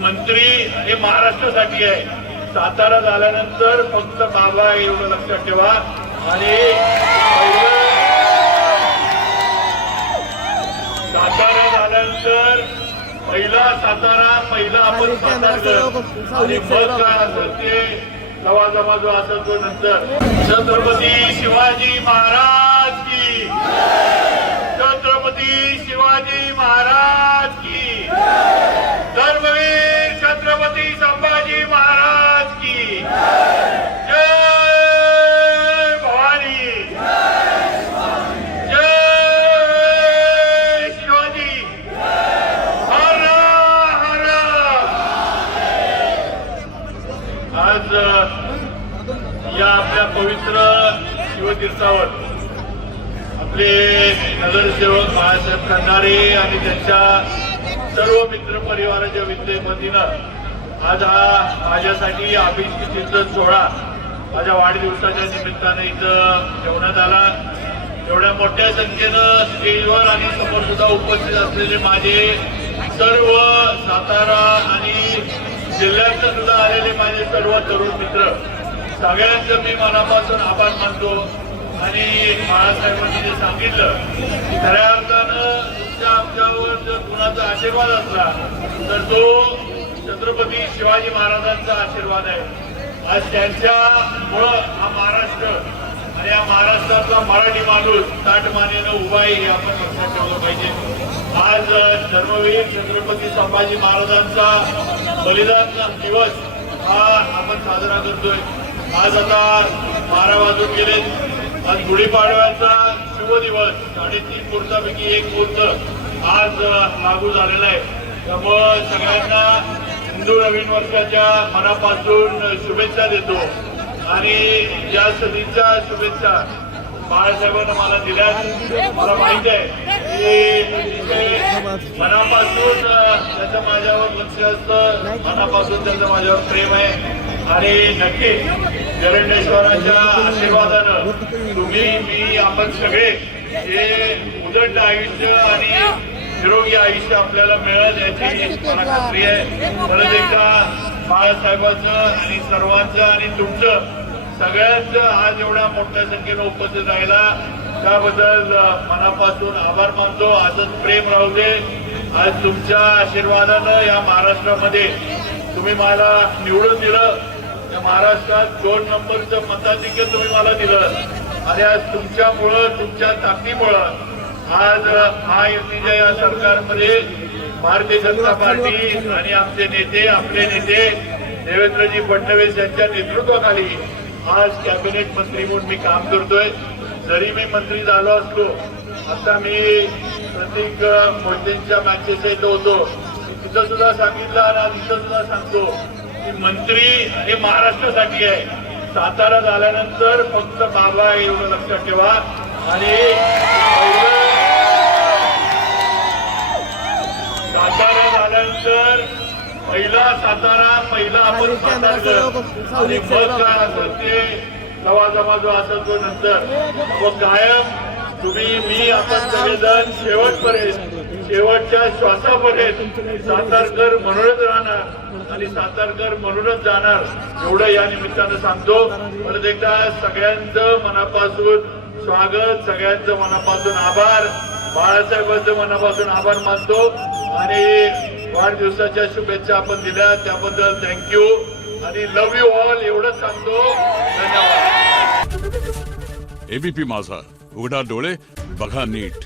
मंत्री हे महाराष्ट्रासाठी आहे. सातारा झाल्यानंतर फक्त बाबा एवढं लक्षात ठेवा. आणि सातारा झाल्यानंतर पहिला आपण सातारकर आणि मग काय असेल ते लवाजमा जो असेल तो नंतर. छत्रपती शिवाजी महाराज की, छत्रपती शिवाजी महाराज की, धर्मवीर छत्रपती संभाजी महाराज की जय भवानी, जय शिवाजी, हर हर. आज या आपल्या पवित्र शिवतीर्थावर आपले नगरसेवक बाळासाहेब खंडारे आणि त्यांच्या सर्व मित्र परिवाराच्या वतीनं आज हा माझ्यासाठी अभिषेक चिंतन सोहळा माझ्या वाढदिवसाच्या निमित्ताने इथं ठेवण्यात आला. एवढ्या मोठ्या संख्येनं स्टेजवर आणि समोर सुद्धा उपस्थित असलेले माझे सर्व सातारा आणि जिल्ह्यात सुद्धा आलेले माझे सर्व तरुण मित्र, सगळ्यांचं मी मनापासून आभार मानतो. आणि बाळासाहेबांनी जे सांगितलं की खऱ्या अर्थानं तुमच्या आमच्यावर जर कुणाचा आशीर्वाद असला तर तो छत्रपती शिवाजी महाराजांचा आशीर्वाद आहे. आज त्यांच्यामुळं हा महाराष्ट्र आणि या महाराष्ट्रातला मराठी माणूस ताटमानेनं उभा आहे हे आपण लक्षात ठेवलं पाहिजे. आज धर्मवीर छत्रपती संभाजी महाराजांचा बलिदान दिवस हा आपण साजरा करतोय. आज आता 12 वाजून गेले. आज गुढीपाडव्याचा शुभ दिवस, 3:30 मुहूर्तापैकी एक मुहूर्त आज लागू झालेला आहे. त्यामुळं सगळ्यांना हिंदू नवीन वर्षाच्या मनापासून शुभेच्छा देतो. आणि या सदीच्या शुभेच्छा बाळासाहेबांना मला दिल्यात. मला माहिती आहे की मनापासून त्याचं माझ्यावर लक्ष असतं, मनापासून त्याचं माझ्यावर प्रेम आहे. आणि नक्की जरंडेश्वराच्या आशीर्वादानं तुम्ही मी आपण सगळे हे उदंड आयुष्य आणि निरोगी आयुष्य आपल्याला मिळेल याची मला खात्री आहे. परत एकदा बाळासाहेबांचं आणि सर्वांचं आणि तुमचं सगळ्यांचं आज एवढ्या मोठ्या संख्येनं उपस्थित राहिला त्याबद्दल मनापासून आभार मानतो. असंच प्रेम राहू दे. आज तुमच्या आशीर्वादानं या महाराष्ट्रामध्ये तुम्ही मला निवडून दिलं. या महाराष्ट्रात 2 नंबरचं मताधिक्य तुम्ही मला दिलं. आणि आज तुमच्यामुळं, तुमच्या ताकदीमुळं आज महायुतीच्या या सरकारमध्ये भारतीय जनता पार्टी आणि आमचे नेते, आपले नेते देवेंद्रजी फडणवीस यांच्या नेतृत्वाखाली आज कॅबिनेट मंत्री म्हणून मी काम करतोय. जरी मी मंत्री झालो असलो, आता मी प्रतीक मोदींच्या मॅचेस येत होतो, तिथं सुद्धा सांगितलं आणि आज इथं सुद्धा सांगतो की मंत्री हे महाराष्ट्रासाठी आहे. सातारा झाल्यानंतर फक्त बाबा एवढं लक्षात ठेवा. आणि सातारा झाल्यानंतर पहिला आपण सातारकर आणि मग काय असेल ते लवाजमा जो असेल तो नंतर. मग कायम तुम्ही मी आपण सगळेजण शेवटच्या श्वासापर्यंत सातारकर म्हणूनच राहणार आणि सातारकर म्हणूनच जाणार एवढं या निमित्तानं सांगतो. परत एकदा सगळ्यांचं मनापासून स्वागत, सगळ्यांचं मनापासून आभार, बाळासाहेबांचं मनापासून आभार मानतो. आणि वाढदिवसाच्या शुभेच्छा आपण दिल्या त्याबद्दल थँक्यू आणि लव्ह यू ऑल एवढंच सांगतो. धन्यवाद. एबीपी माझा, उघडा डोळे बघा नीट.